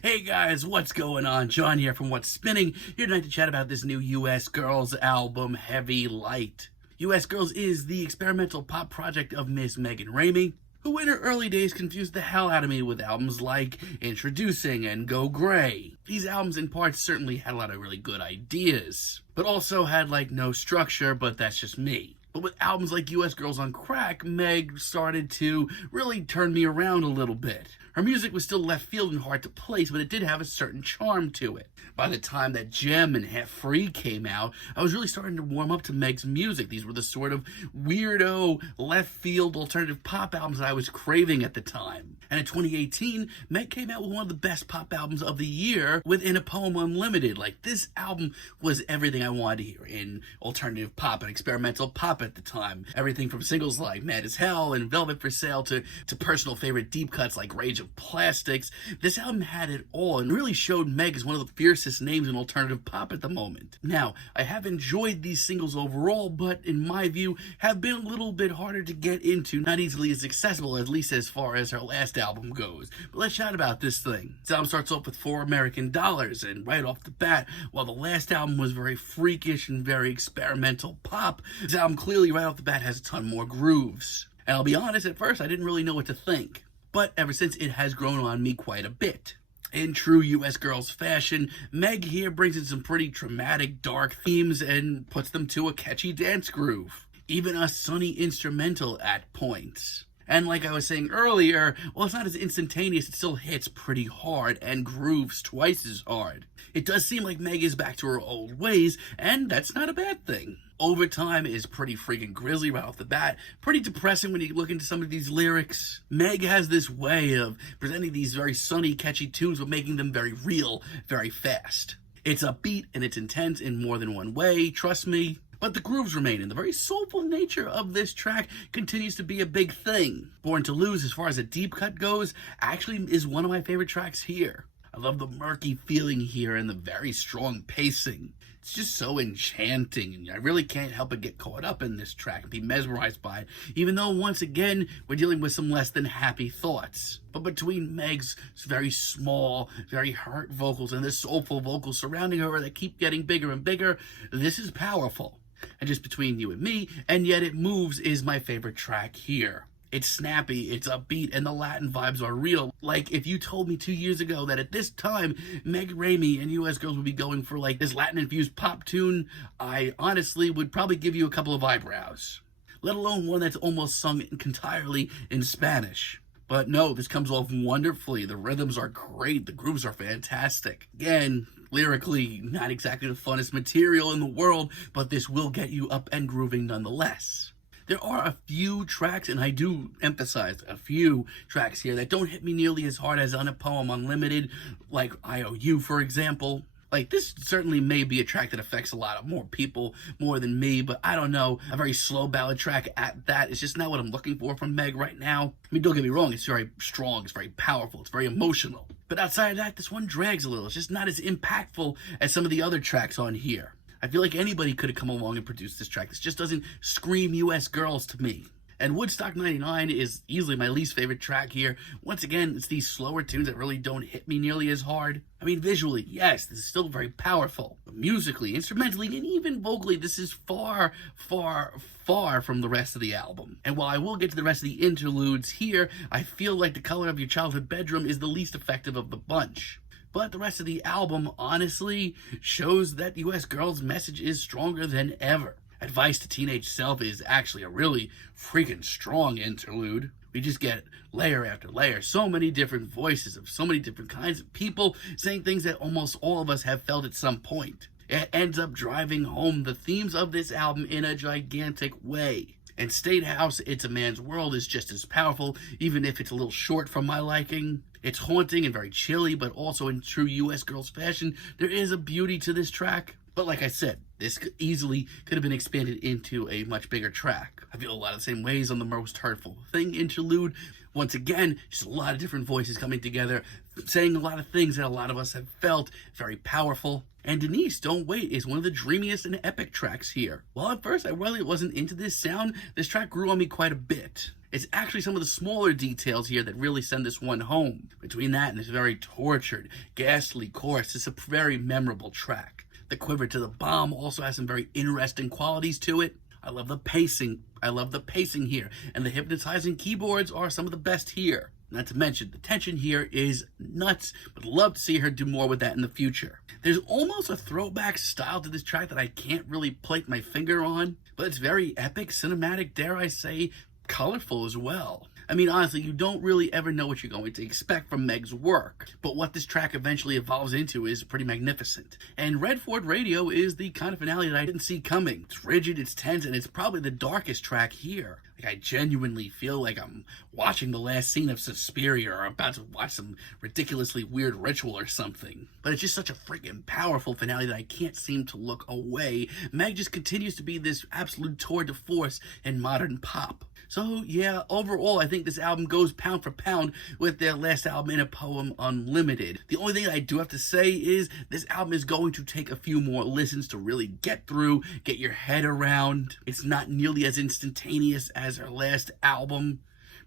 Hey guys, what's going on? John here from What's Spinning, here tonight to chat about this new US Girls album, Heavy Light. US Girls is the experimental pop project of Miss Megan Ramey, who in her early days confused the hell out of me with albums like Introducing and Go Grey. These albums in parts certainly had a lot of really good ideas, but also had no structure, but that's just me. But with albums like US Girls on Crack, Meg started to really turn me around a little bit. Her music was still left field and hard to place, but it did have a certain charm to it. By the time that Gem and Half Free came out, I was really starting to warm up to Meg's music. These were the sort of weirdo, left field alternative pop albums that I was craving at the time. And in 2018, Meg came out with one of the best pop albums of the year with In a Poem Unlimited. This album was everything I wanted to hear in alternative pop and experimental pop at the time. Everything from singles like Mad as Hell and Velvet for Sale to personal favorite deep cuts like Rage of Plastics. This album had it all and really showed Meg as one of the fiercest names in alternative pop at the moment. Now, I have enjoyed these singles overall, but in my view, have been a little bit harder to get into, not easily as accessible, at least as far as her last album goes. But let's chat about this thing. This album starts off with $4 American, and right off the bat, while the last album was very freakish and very experimental pop, this album clearly right off the bat has a ton more grooves. And I'll be honest, at first I didn't really know what to think, but ever since it has grown on me quite a bit. In true US Girls fashion, Meg here brings in some pretty dramatic, dark themes and puts them to a catchy dance groove. Even a sunny instrumental at points. And like I was saying earlier, while it's not as instantaneous, it still hits pretty hard and grooves twice as hard. It does seem like Meg is back to her old ways, and that's not a bad thing. Overtime is pretty freaking grisly right off the bat, pretty depressing when you look into some of these lyrics. Meg has this way of presenting these very sunny, catchy tunes, but making them very real, very fast. It's upbeat and it's intense in more than one way, trust me. But the grooves remain, and the very soulful nature of this track continues to be a big thing. Born to Lose, as far as a deep cut goes, actually is one of my favorite tracks here. I love the murky feeling here and the very strong pacing. It's just so enchanting, and I really can't help but get caught up in this track and be mesmerized by it, even though, once again, we're dealing with some less than happy thoughts. But between Meg's very small, very hurt vocals and the soulful vocals surrounding her that keep getting bigger and bigger, this is powerful. And just between you and me, and yet it moves, is my favorite track here. It's snappy, it's upbeat, and the Latin vibes are real. If you told me 2 years ago that at this time, Meg Ramey and US Girls would be going for this Latin-infused pop tune, I honestly would probably give you a couple of eyebrows. Let alone one that's almost sung entirely in Spanish. But no, this comes off wonderfully. The rhythms are great, the grooves are fantastic. Again, lyrically, not exactly the funnest material in the world, but this will get you up and grooving nonetheless. There are a few tracks, and I do emphasize a few tracks here, that don't hit me nearly as hard as On a Poem Unlimited, like IOU, for example. This certainly may be a track that affects a lot of more people, more than me, but I don't know, a very slow ballad track at that is just not what I'm looking for from Meg right now. I mean, don't get me wrong, it's very strong, it's very powerful, it's very emotional. But outside of that, this one drags a little. It's just not as impactful as some of the other tracks on here. I feel like anybody could have come along and produced this track. This just doesn't scream US Girls to me. And Woodstock 99 is easily my least favorite track here. Once again, it's these slower tunes that really don't hit me nearly as hard. I mean, visually, yes, this is still very powerful. But musically, instrumentally, and even vocally, this is far, far, far from the rest of the album. And while I will get to the rest of the interludes here, I feel like The Color of Your Childhood Bedroom is the least effective of the bunch. But the rest of the album, honestly, shows that US Girls' message is stronger than ever. Advice to Teenage Self is actually a really freaking strong interlude. We just get layer after layer, so many different voices of so many different kinds of people saying things that almost all of us have felt at some point. It ends up driving home the themes of this album in a gigantic way. And State House, It's a Man's World is just as powerful, even if it's a little short for my liking. It's haunting and very chilly, but also in true US Girls fashion, there is a beauty to this track. But like I said, this easily could have been expanded into a much bigger track. I feel a lot of the same ways on the Most Hurtful Thing interlude. Once again, just a lot of different voices coming together, saying a lot of things that a lot of us have felt. Very powerful. And Denise, Don't Wait is one of the dreamiest and epic tracks here. While at first I really wasn't into this sound, this track grew on me quite a bit. It's actually some of the smaller details here that really send this one home. Between that and this very tortured, ghastly chorus, it's a very memorable track. The Quiver to the Bomb also has some very interesting qualities to it. I love the pacing. I love the pacing here, and the hypnotizing keyboards are some of the best here. Not to mention, the tension here is nuts, but love to see her do more with that in the future. There's almost a throwback style to this track that I can't really place my finger on, but it's very epic, cinematic, dare I say, colorful as well. I mean, honestly, you don't really ever know what you're going to expect from Meg's work, but what this track eventually evolves into is pretty magnificent. And Redford Radio is the kind of finale that I didn't see coming. It's rigid, it's tense, and it's probably the darkest track here. Like, I genuinely feel like I'm watching the last scene of Suspiria, or I'm about to watch some ridiculously weird ritual or something. But it's just such a freaking powerful finale that I can't seem to look away. Meg just continues to be this absolute tour de force in modern pop. So yeah, overall, I think this album goes pound for pound with their last album, In a Poem Unlimited. The only thing I do have to say is this album is going to take a few more listens to really get through, get your head around. It's not nearly as instantaneous as her last album.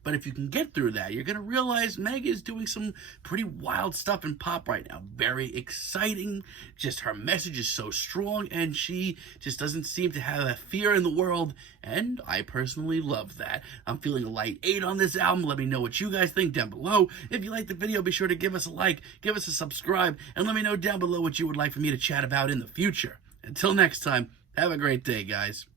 But if you can get through that, you're going to realize Meg is doing some pretty wild stuff in pop right now. Very exciting. Just her message is so strong, and she just doesn't seem to have a fear in the world, and I personally love that. I'm feeling a light 8 on this album. Let me know what you guys think down below. If you like the video, be sure to give us a like, give us a subscribe, and let me know down below what you would like for me to chat about in the future. Until next time, have a great day, guys.